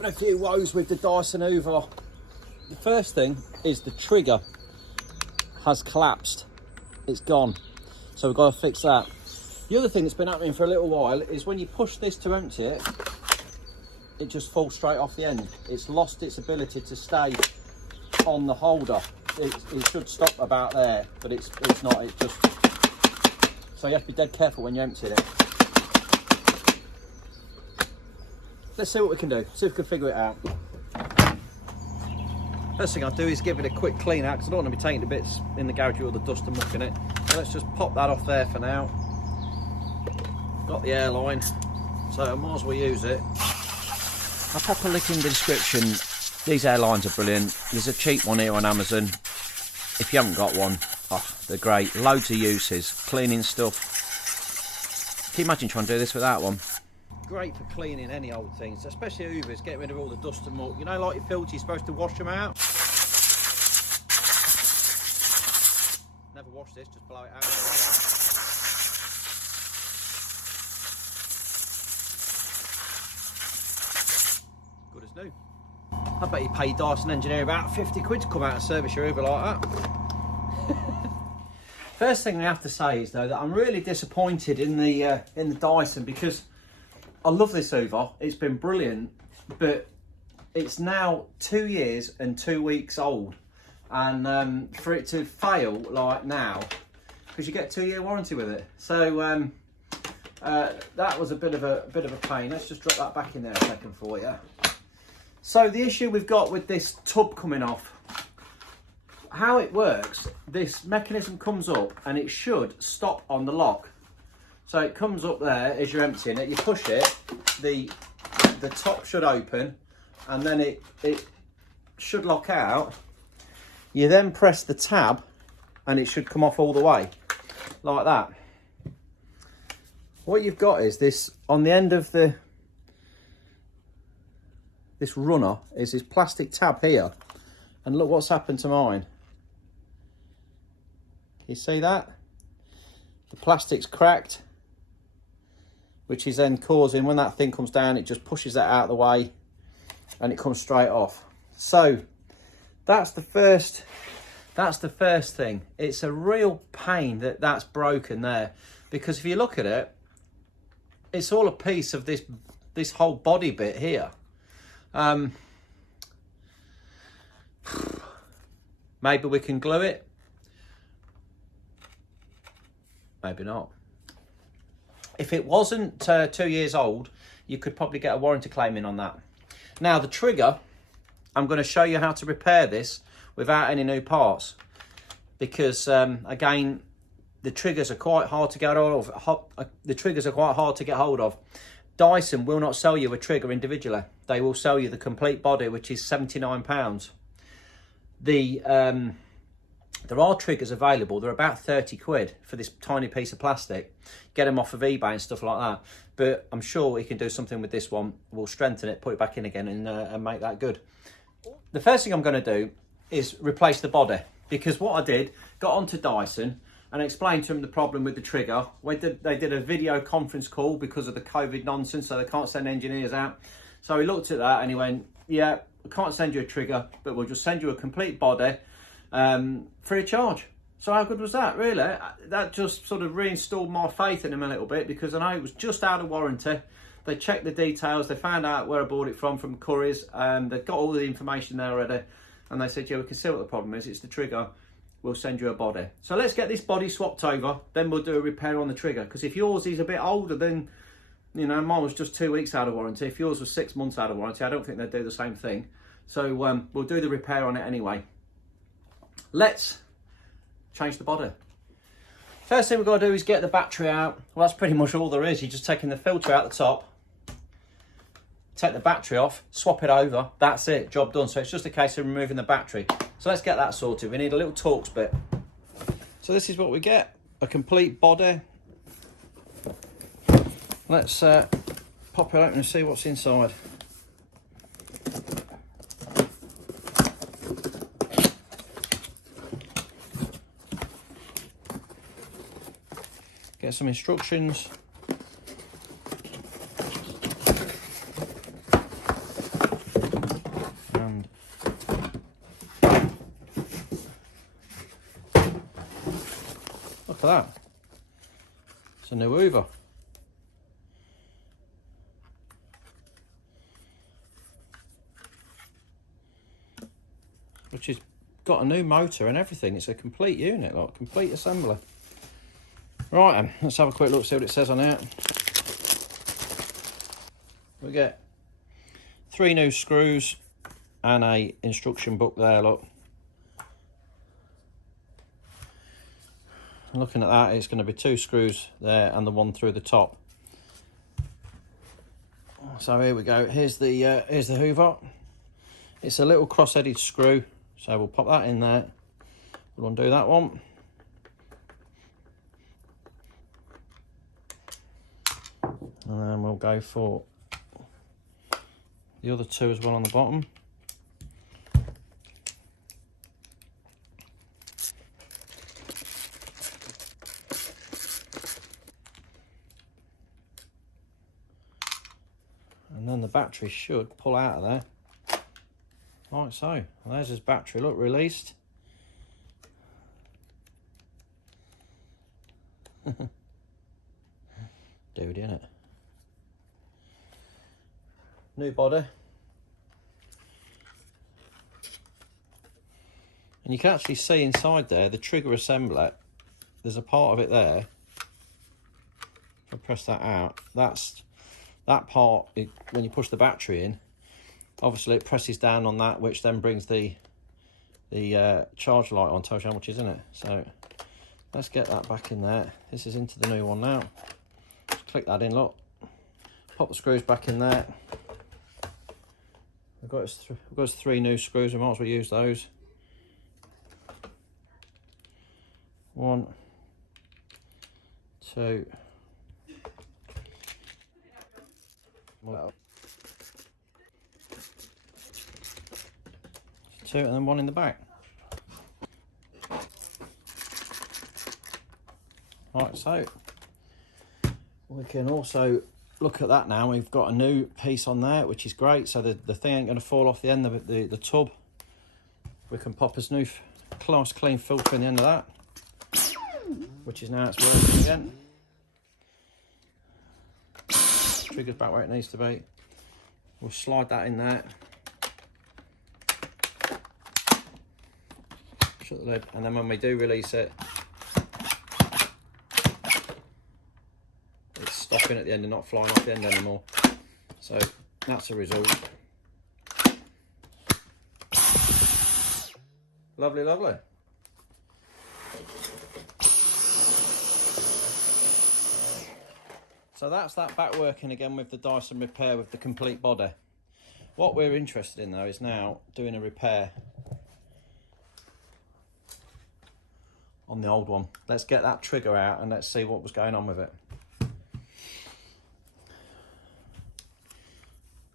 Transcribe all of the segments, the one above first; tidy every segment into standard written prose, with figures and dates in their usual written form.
having a few woes with the Dyson Hoover. The first thing is the trigger has collapsed. It's gone. So we've got to fix that. The other thing that's been happening for a little while is when you push this to empty it, it just falls straight off the end. It's lost its ability to stay on the holder. It should stop about there, but it's not. It just, so you have to be dead careful when you empty it. Let's see what we can do. See if we can figure it out. First thing I'll do is give it a quick clean out because I don't want to be taking the bits in the garage with all the dust and muck in it. So let's just pop that off there for now. Got the airline, so I might as well use it. I'll pop a link in the description. These airlines are brilliant. There's a cheap one here on Amazon. If you haven't got one, oh, they're great. Loads of uses, cleaning stuff. Can you imagine trying to do this without one? Great for cleaning any old things, especially Hoovers, get rid of all the dust and muck. You know, like your filter, you're supposed to wash them out. Never wash this, just blow it out. Good as new. I bet you pay Dyson engineer about 50 quid to come out and service your Hoover like that. First thing I have to say is though that I'm really disappointed in the Dyson, because I love this Hoover. It's been brilliant, but it's now 2 years and 2 weeks old, and for it to fail like now, because you get a 2-year warranty with it. So that was a bit of a pain. Let's just drop that back in there a second for you. So the issue we've got with this tub coming off, how it works, this mechanism comes up and it should stop on the lock. So it comes up there as you're emptying it, you push it, the top should open, and then it should lock out. You then press the tab and it should come off all the way, like that. What you've got is this, on the end of this runner, is this plastic tab here. And look what's happened to mine. You see that? The plastic's cracked, which is then causing, when that thing comes down, it just pushes that out of the way and it comes straight off. So that's the first thing. It's a real pain that that's broken there, because if you look at it, it's all a piece of this whole body bit here. Maybe we can glue it, maybe not. If it wasn't 2 years old, you could probably get a warranty claim in on that. Now the trigger, I'm going to show you how to repair this without any new parts, because again, the triggers are quite hard to get hold of. Dyson will not sell you a trigger individually. They will sell you the complete body, which is £79. There are triggers available. They're about 30 quid for this tiny piece of plastic. Get them off of eBay and stuff like that. But I'm sure we can do something with this one. We'll strengthen it, put it back in again, and make that good. The first thing I'm going to do is replace the body, because what I did, got onto Dyson and explained to them the problem with the trigger. They did a video conference call because of the COVID nonsense, so they can't send engineers out. So he looked at that and he went, yeah, we can't send you a trigger, but we'll just send you a complete body free of charge. So how good was that, really? That just sort of reinstalled my faith in him a little bit, because I know it was just out of warranty. They checked the details, they found out where I bought it from Curry's, they've got all the information there already, and they said, yeah, we can see what the problem is, it's the trigger, we'll send you a body. So let's get this body swapped over, then we'll do a repair on the trigger, because if yours is a bit older than, you know, mine was just 2 weeks out of warranty. If yours was 6 months out of warranty, I don't think they'd do the same thing. So we'll do the repair on it anyway. Let's change the body. First thing we've got to do is get the battery out. Well, that's pretty much all there is. You're just taking the filter out the top, take the battery off, swap it over. That's it, job done. So it's just a case of removing the battery. So let's get that sorted. We need a little Torx bit. So this is what we get, a complete body. Let's pop it open and see what's inside. Get some instructions. It's a new Hoover. Which has got a new motor and everything. It's a complete unit, like complete assembly. Right then, let's have a quick look, see what it says on it. We get 3 new screws and a instruction book there, look. Looking at that, it's going to be 2 screws there and the one through the top. So here we go. Here's the Hoover. It's a little cross-headed screw, so we'll pop that in there. We'll undo that one. And then we'll go for the other 2 as well on the bottom. And then the battery should pull out of there, like so. And there's his battery, look, released. Dude, innit? New body. And you can actually see inside there, the trigger assembly, there's a part of it there. If I press that out, that part, when you push the battery in, obviously it presses down on that, which then brings the charge light on, tells you how much is in it. So let's get that back in there. This is into the new one now. Just click that in, look. Pop the screws back in there. We've got us 3 new screws, we might as well use those. 1, 2. Well, 2 and then 1 in the back. Right, so we can also look at that now. We've got a new piece on there, which is great. So the thing ain't going to fall off the end of the tub. We can pop a new nice clean filter in the end of that, which is now it's working again. Trigger's back where it needs to be. We'll slide that in there. Shut the lid, and then when we do release it, it's stopping at the end and not flying off the end anymore. So that's the result. Lovely, lovely. So that's that back working again with the Dyson repair with the complete body. What we're interested in though is now doing a repair on the old one. Let's get that trigger out and let's see what was going on with it.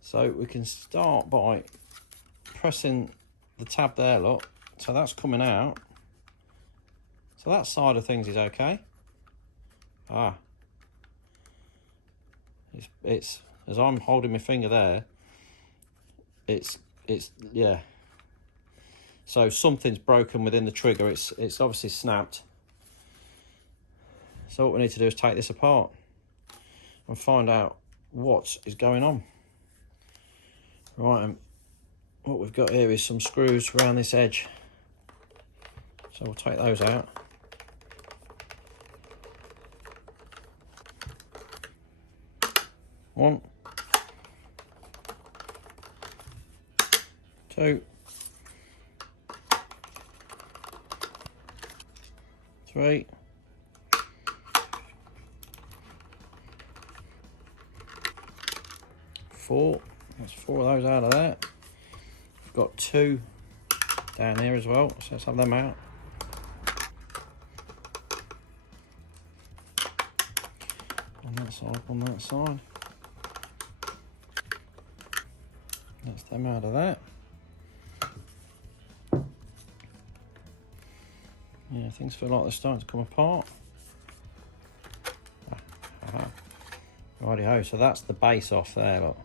So we can start by pressing the tab there, look. So that's coming out. So that side of things is okay. It's as I'm holding my finger there, it's yeah. So something's broken within the trigger. It's obviously snapped. So what we need to do is take this apart and find out what is going on. Right, and what we've got here is some screws around this edge. So we'll take those out. One, 2, 3, 4. That's 4 of those out of there. We've got 2 down here as well, so let's have them out. On that side, on that side. That's them out of that. Yeah, things feel like they're starting to come apart. Righty-ho, so that's the base off there, look.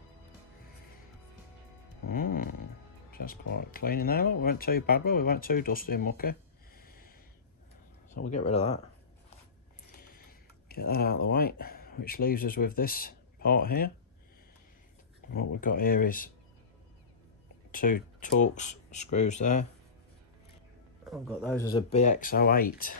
Just quite clean in there, look. We weren't too bad, well, we weren't too dusty and mucky. So we'll get rid of that. get that out of the way, which leaves us with this part here. And what we've got here is 2 Torx screws there. I've got those as a BX08.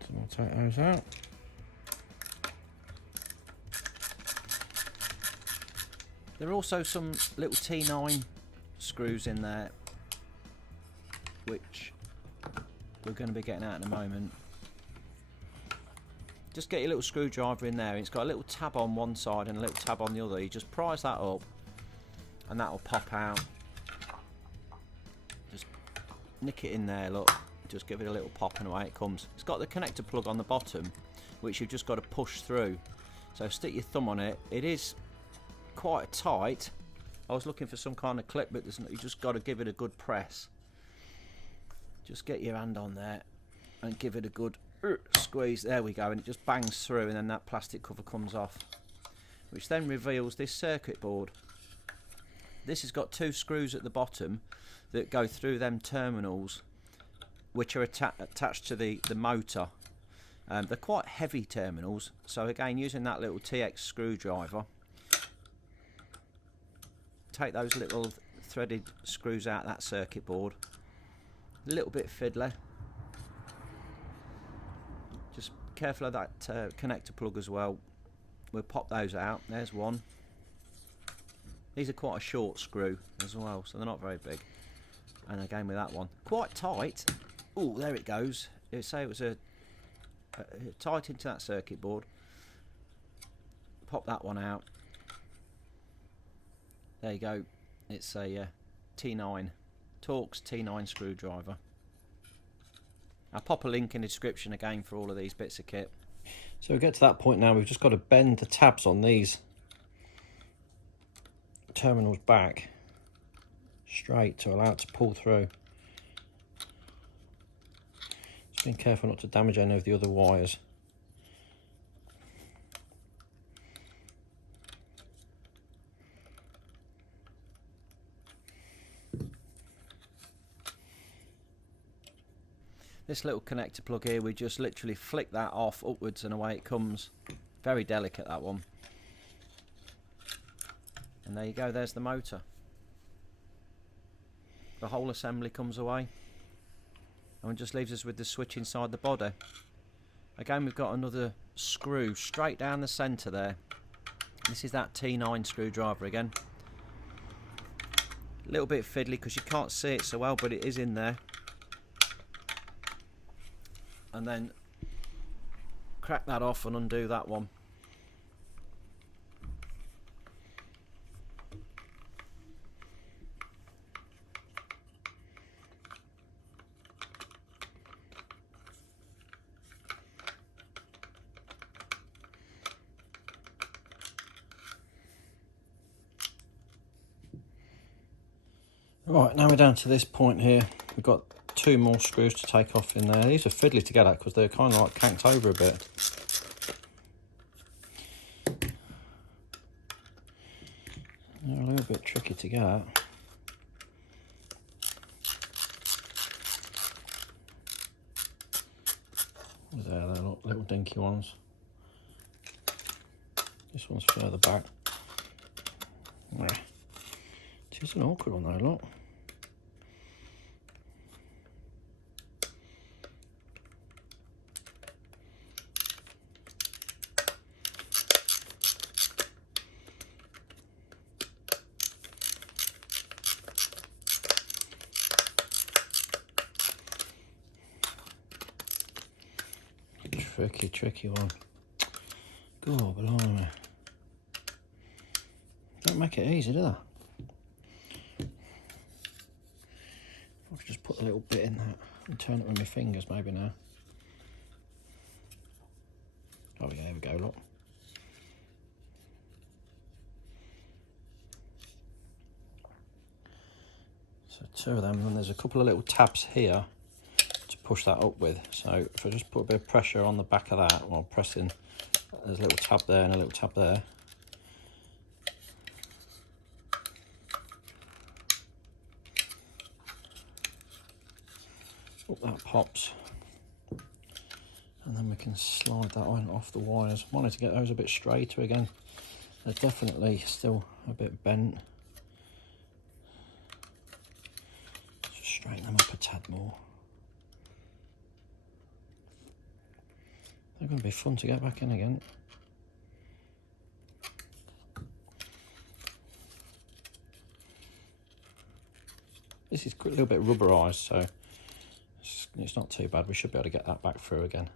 So I'll take those out. There are also some little T9 screws in there, which we're going to be getting out in a moment. Just get your little screwdriver in there. It's got a little tab on one side and a little tab on the other. You just prise that up and that will pop out. Just nick it in there, look. Just give it a little pop and away it comes. It's got the connector plug on the bottom, which you've just got to push through. So stick your thumb on it. It is quite tight. I was looking for some kind of clip, but you just got to give it a good press. Just get your hand on there and give it a good squeeze. There we go, and it just bangs through, and then that plastic cover comes off, which then reveals this circuit board. This has got 2 screws at the bottom that go through them terminals, which are attached to the motor. They're quite heavy terminals, so again, using that little TX screwdriver, take those little threaded screws out that circuit board. A little bit fiddly. Just careful of that connector plug as well. We'll pop those out. There's one. These are quite a short screw as well, so they're not very big. And again with that one, quite tight. Oh, there it goes. Say it was a tight into that circuit board. Pop that one out. There you go. It's a T9, Torx T9 screwdriver. I'll pop a link in the description again for all of these bits of kit. So we get to that point now. We've just got to bend the tabs on these terminals back straight to allow it to pull through. Just being careful not to damage any of the other wires. This little connector plug here, we just literally flick that off upwards and away it comes. Very delicate, that one. And there you go, there's the motor. The whole assembly comes away. And it just leaves us with the switch inside the body. Again, we've got another screw straight down the centre there. This is that T9 screwdriver again. A little bit fiddly because you can't see it so well, but it is in there. And then crack that off and undo that one. Right, now we're down to this point here. We've got 2 more screws to take off in there. These are fiddly to get at because they're kind of like canked over a bit. They're a little bit tricky to get at. There, they're little dinky ones. This one's further back. Yeah. It's an awkward one though, look. Tricky one. God, blimey. Don't make it easy, do they? I could just put a little bit in that and turn it with my fingers maybe now. Oh yeah, there we go, look. So 2 of them, and there's a couple of little tabs here to push that up with. So if I just put a bit of pressure on the back of that while pressing, there's a little tab there and a little tab there. Hope that pops. And then we can slide that on off the wires. I wanted to get those a bit straighter again. They're definitely still a bit bent. Just straighten them up a tad more. They're going to be fun to get back in again. This is a little bit rubberised, so it's not too bad. We should be able to get that back through again.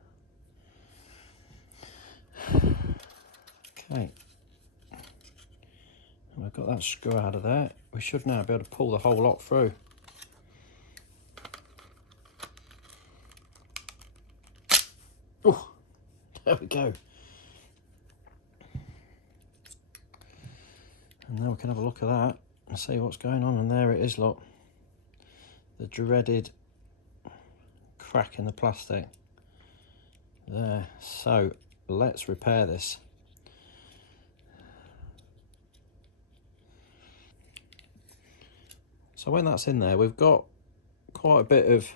Okay, and I've got that screw out of there. We should now be able to pull the whole lot through. Oh, there we go. And now we can have a look at that and see what's going on. And there it is, look. The dreaded crack in the plastic. There. So let's repair this. So when that's in there, we've got quite a bit of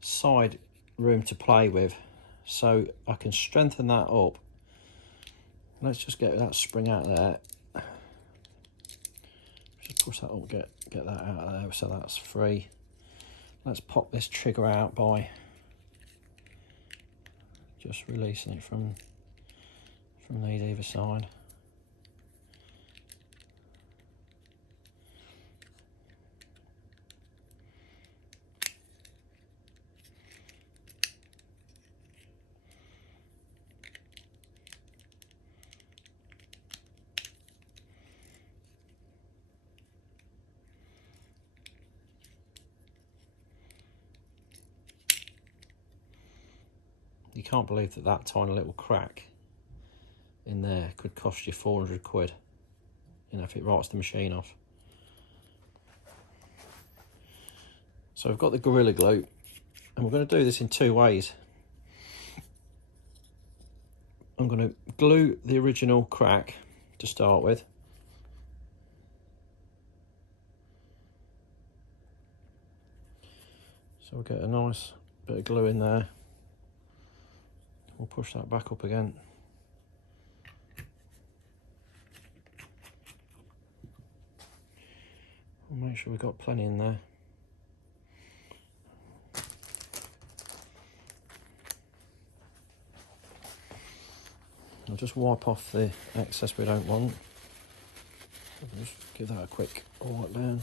side room to play with. So I can strengthen that up. Let's just get that spring out there. Just push that up, get that out of there, so that's free. Let's pop this trigger out by just releasing it from these either side. You can't believe that that tiny little crack in there could cost you 400 quid, you know, if it writes the machine off. So we've got the Gorilla Glue, and we're going to do this in two ways. I'm going to glue the original crack to start with. So we'll get a nice bit of glue in there. We'll push that back up again. We'll make sure we've got plenty in there. I'll just wipe off the excess we don't want. I'll just give that a quick wipe down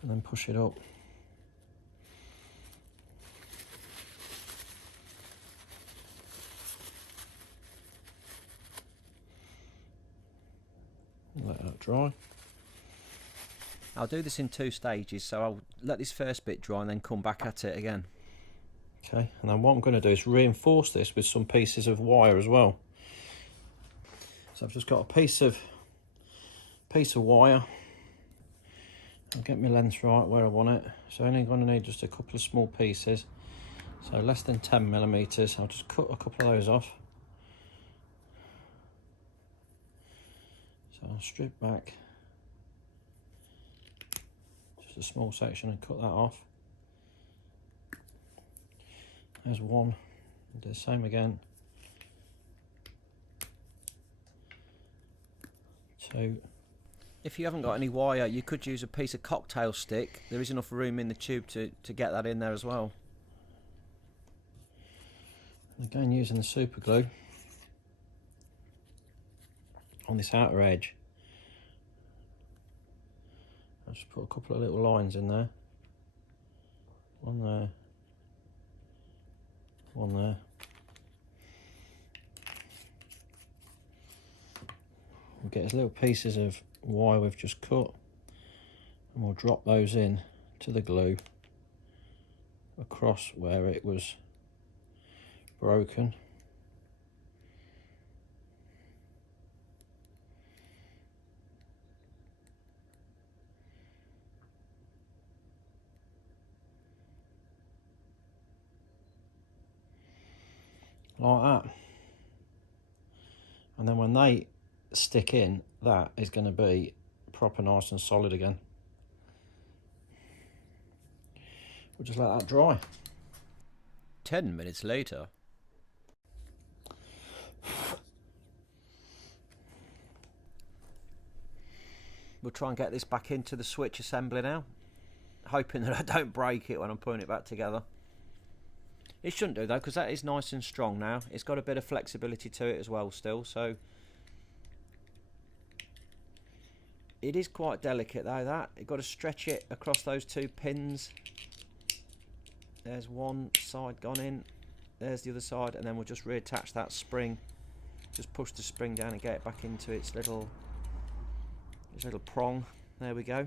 and then push it up. Let that dry. I'll do this in two stages, so I'll let this first bit dry and then come back at it again. Okay, and then what I'm going to do is reinforce this with some pieces of wire as well. So I've just got a piece of wire. I'll get my length right where I want it. So I'm only going to need just a couple of small pieces, so less than 10mm. I'll just cut a couple of those off. So I'll strip back just a small section and cut that off. There's one. Do the same again. Two. If you haven't got any wire, you could use a piece of cocktail stick. There is enough room in the tube to get that in there as well. Again, using the super glue on this outer edge, I'll just put a couple of little lines in there. One there, one there. We'll get little pieces of wire we've just cut and we'll drop those in to the glue across where it was broken. Like that. And then when they stick in, that is going to be proper nice and solid again. We'll just let that dry. 10 minutes later. We'll try and get this back into the switch assembly now, hoping that I don't break it when I'm putting it back together. It shouldn't do though, because that is nice and strong now. It's got a bit of flexibility to it as well still, so it is quite delicate though, that. You've got to stretch it across those 2 pins. There's one side gone in, there's the other side, and then we'll just reattach that spring. Just push the spring down and get it back into its little prong. There we go.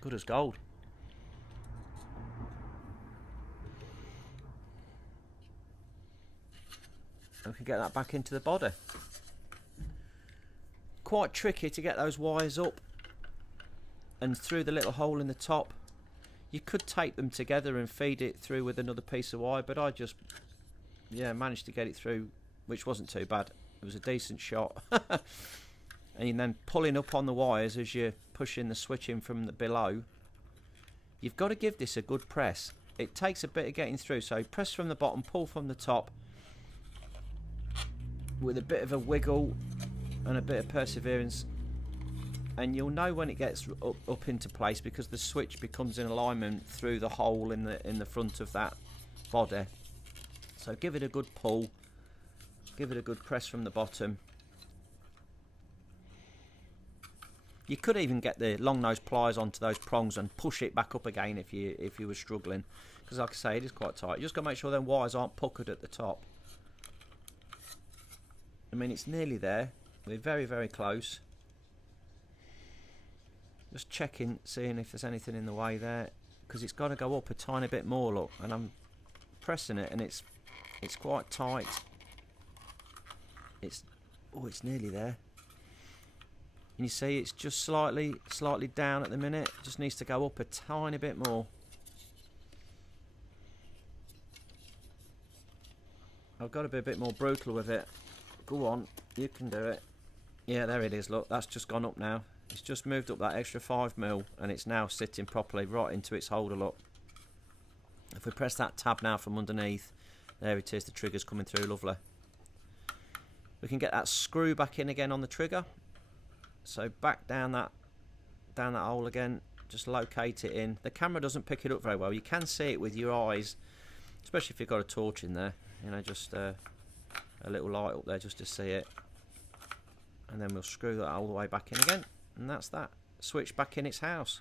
Good as gold. And we can get that back into the body. Quite tricky to get those wires up and through the little hole in the top. You could tape them together and feed it through with another piece of wire, but I just managed to get it through, which wasn't too bad. It was a decent shot. And then pulling up on the wires as you're pushing the switch in from the below. You've got to give this a good press. It takes a bit of getting through, so press from the bottom, pull from the top with a bit of a wiggle and a bit of perseverance, and you'll know when it gets up into place, because the switch becomes in alignment through the hole in the front of that body. So give it a good pull, give it a good press from the bottom. You could even get the long nose pliers onto those prongs and push it back up again if you were struggling, because like I say, it is quite tight. You just got to make sure them wires aren't puckered at the top. I mean, it's nearly there. We're very, very close. Just checking, seeing if there's anything in the way there, because it's got to go up a tiny bit more, look, and I'm pressing it and it's quite tight. It's nearly there. And you see it's just slightly down at the minute. It just needs to go up a tiny bit more. I've got to be a bit more brutal with it. Go on, you can do it. Yeah, there it is, look, that's just gone up now. It's just moved up that extra 5mm and it's now sitting properly right into its holder, look. If we press that tab now from underneath, there it is, the trigger's coming through, lovely. We can get that screw back in again on the trigger. So back down that hole again, just locate it in. The camera doesn't pick it up very well. You can see it with your eyes, especially if you've got a torch in there. You know, just a little light up there just to see it. And then we'll screw that all the way back in again. And that's that. Switch back in its house.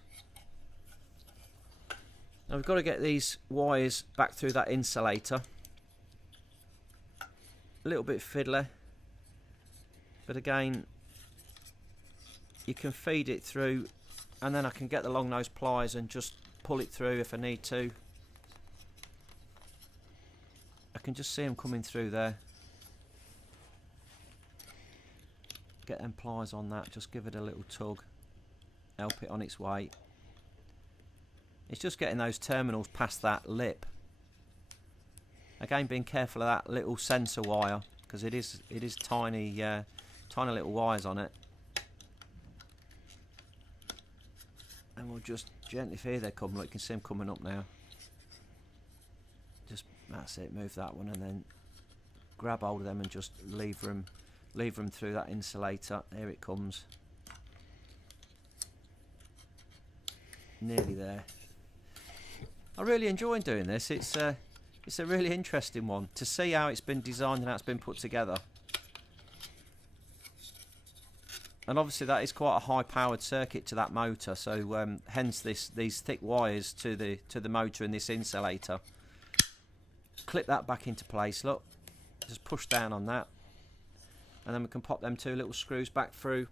Now we've got to get these wires back through that insulator. A little bit fiddly. But again, you can feed it through, and then I can get the long nose pliers and just pull it through if I need to. I can just see them coming through there. Get them pliers on that, just give it a little tug, help it on its way. It's just getting those terminals past that lip. Again, being careful of that little sensor wire, because it is tiny little wires on it. And we'll just gently, here they come, look, you can see them coming up now. Just, that's it, move that one and then grab hold of them and just lever them through that insulator. Here it comes. Nearly there. I really enjoy doing this. It's a really interesting one to see how it's been designed and how it's been put together. And obviously that is quite a high powered circuit to that motor, so hence these thick wires to the motor and this insulator. Clip that back into place, look, just push down on that, and then we can pop them 2 little screws back through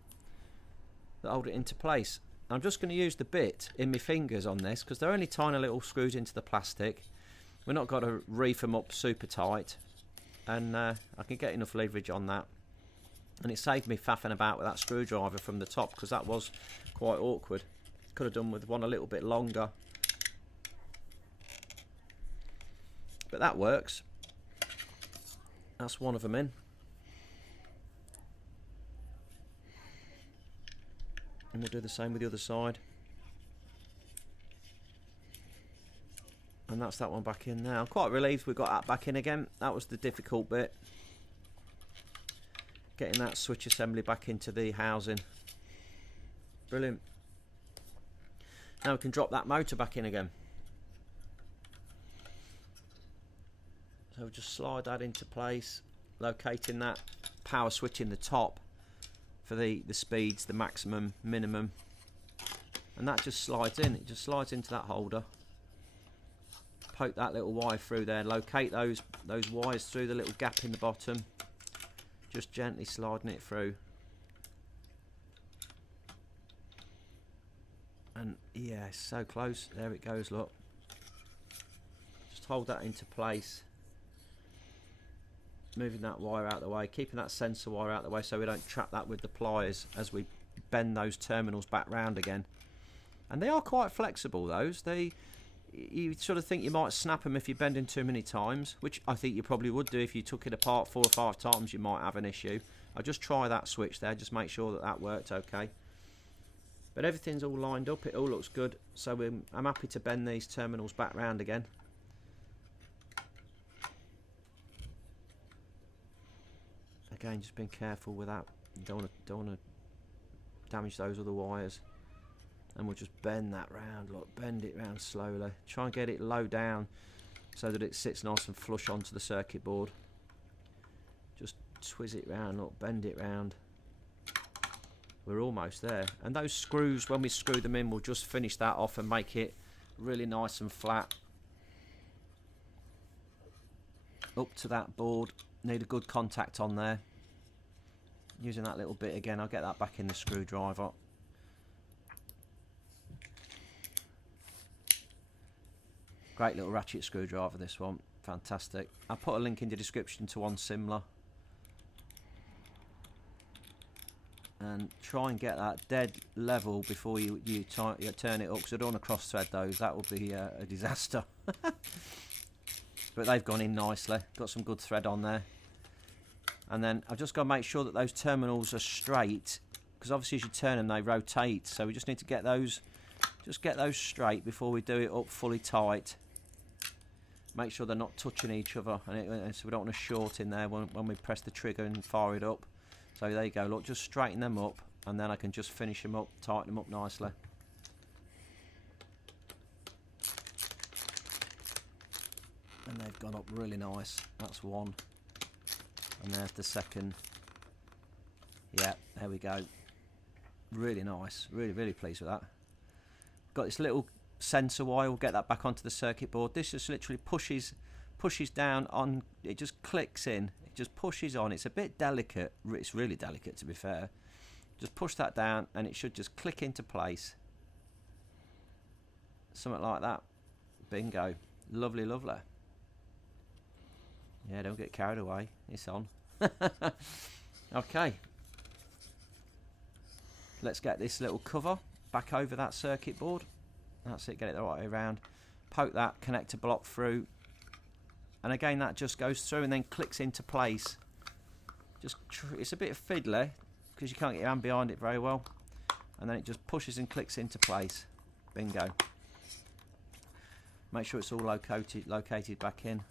that hold it into place. I'm just going to use the bit in my fingers on this because they're only tiny little screws into the plastic. We're not got to reef them up super tight, and I can get enough leverage on that. And it saved me faffing about with that screwdriver from the top, because that was quite awkward. Could have done with one a little bit longer. But that works. That's one of them in. And we'll do the same with the other side. And that's that one back in now. I'm quite relieved we got that back in again. That was the difficult bit. Getting that switch assembly back into the housing. Brilliant. Now we can drop that motor back in again. So we'll just slide that into place, locating that power switch in the top for the speeds, the maximum, minimum. And that just slides in. It just slides into that holder. Poke that little wire through there, locate those wires through the little gap in the bottom, just gently sliding it through, and yeah, it's so close. There it goes, look. Just hold that into place, moving that wire out of the way, keeping that sensor wire out of the way so we don't trap that with the pliers as we bend those terminals back round again. And they are quite flexible, those. You sort of think you might snap them if you're bending too many times, which I think you probably would do if you took it apart 4 or 5 times. You might have an issue. I'll just try that switch there, just make sure that that worked okay. But everything's all lined up, it all looks good, so I'm happy to bend these terminals back round again. Again, just being careful with that. Don't want to damage those other wires. And we'll just bend that round, look, bend it round slowly. Try and get it low down so that it sits nice and flush onto the circuit board. Just twist it round, look, bend it round. We're almost there. And those screws, when we screw them in, we'll just finish that off and make it really nice and flat. Up to that board, need a good contact on there. Using that little bit again, I'll get that back in the screwdriver. Great little ratchet screwdriver, this one, fantastic. I'll put a link in the description to one similar. And try and get that dead level before you turn it up, because I don't want to cross thread those, that would be a disaster. But they've gone in nicely, got some good thread on there. And then I've just got to make sure that those terminals are straight, because obviously as you turn them they rotate, so we just need to get those straight before we do it up fully tight. Make sure they're not touching each other, and so we don't want to short in there when we press the trigger and fire it up. So there you go, look, just straighten them up, and then I can just finish them up, tighten them up nicely. And they've gone up really nice. That's one, and there's the second. Yeah, there we go. Really nice, really pleased with that. Got this little sensor wire, we'll get that back onto the circuit board. This just literally pushes down on, it just clicks in, it just pushes on. It's a bit delicate, it's really delicate to be fair. Just push that down and it should just click into place. Something like that. Bingo. Lovely, lovely. Yeah, don't get carried away, it's on. Okay. Let's get this little cover back over that circuit board. That's it, get it the right way around. Poke that connector block through. And again, that just goes through and then clicks into place. It's a bit fiddly because you can't get your hand behind it very well. And then it just pushes and clicks into place. Bingo. Make sure it's all located back in.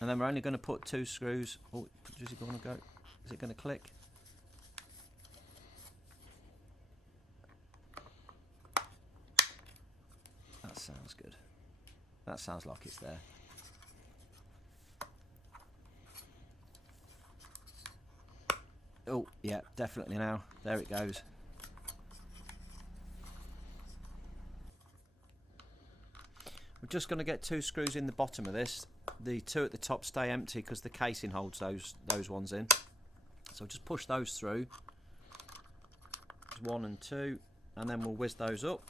And then we're only going to put 2 screws. Oh, is it going to go? Is it going to click? That sounds good. That sounds like it's there. Oh, yeah, definitely now. There it goes. We're just going to get 2 screws in the bottom of this. The 2 at the top stay empty because the casing holds those ones in. So just push those through. 1 and 2, and then we'll whiz those up.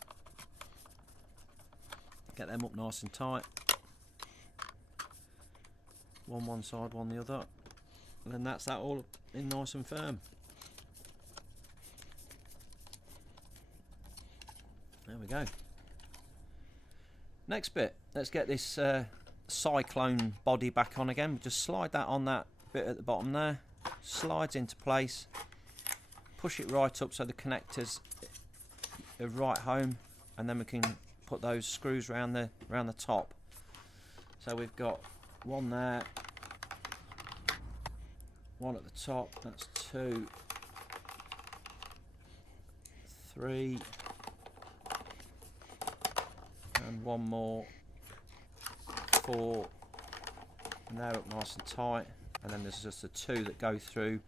Get them up nice and tight. One side, one the other. And then that's that all in nice and firm. There we go. Next bit, let's get this cyclone body back on again. Just slide that on that bit at the bottom there. Slides into place. Push it right up so the connectors are right home. and then we can put those screws around the top. So we've got one there, one at the top, that's 2, 3, and one more, 4, and they're up nice and tight, and then there's just the 2 that go through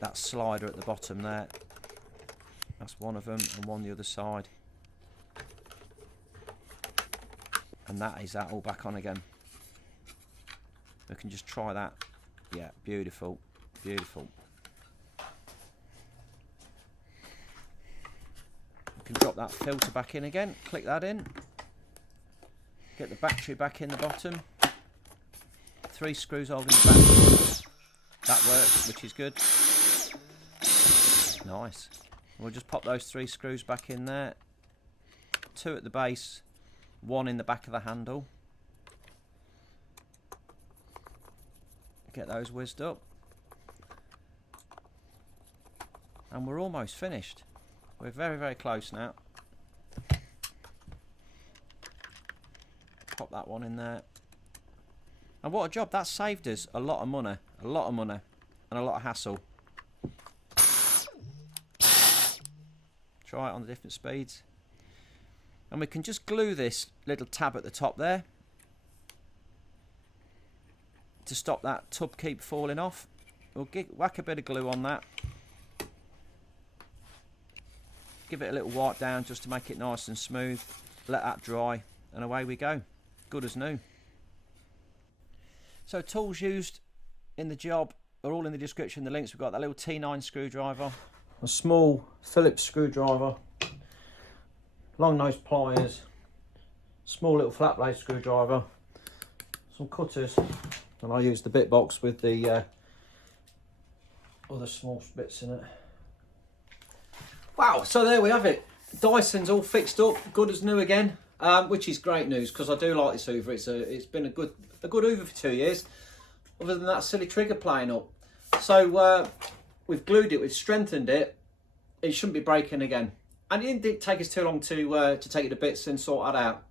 that slider at the bottom there. That's one of them, and one the other side, and that is that all back on again. We can just try that. Yeah, beautiful, beautiful. We can drop that filter back in again, click that in, get the battery back in the bottom, 3 screws holding the battery. That works, which is good. Nice. We'll just pop those 3 screws back in there, 2 at the base, 1 in the back of the handle. Get those whizzed up, and we're almost finished. We're very, very close now. Pop that one in there, and what a job. That saved us a lot of money, and a lot of hassle. Try it on the different speeds, and we can just glue this little tab at the top there to stop that tub keep falling off. We'll whack a bit of glue on that, give it a little wipe down just to make it nice and smooth, let that dry, and away we go, good as new. So tools used in the job are all in the description, the links. We've got that little T9 screwdriver, a small Phillips screwdriver, long nose pliers, small little flat blade screwdriver, some cutters, and I use the bit box with the other small bits in it. Wow, so there we have it. Dyson's all fixed up, good as new again, which is great news because I do like this Hoover. It's been a good Hoover for 2 years. Other than that silly trigger playing up. So we've glued it, we've strengthened it. It shouldn't be breaking again. And it didn't take us too long to take it to bits and sort that out.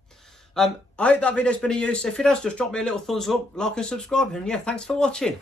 I hope that video's been of use. If it has, just drop me a little thumbs up, like and subscribe. And yeah, thanks for watching.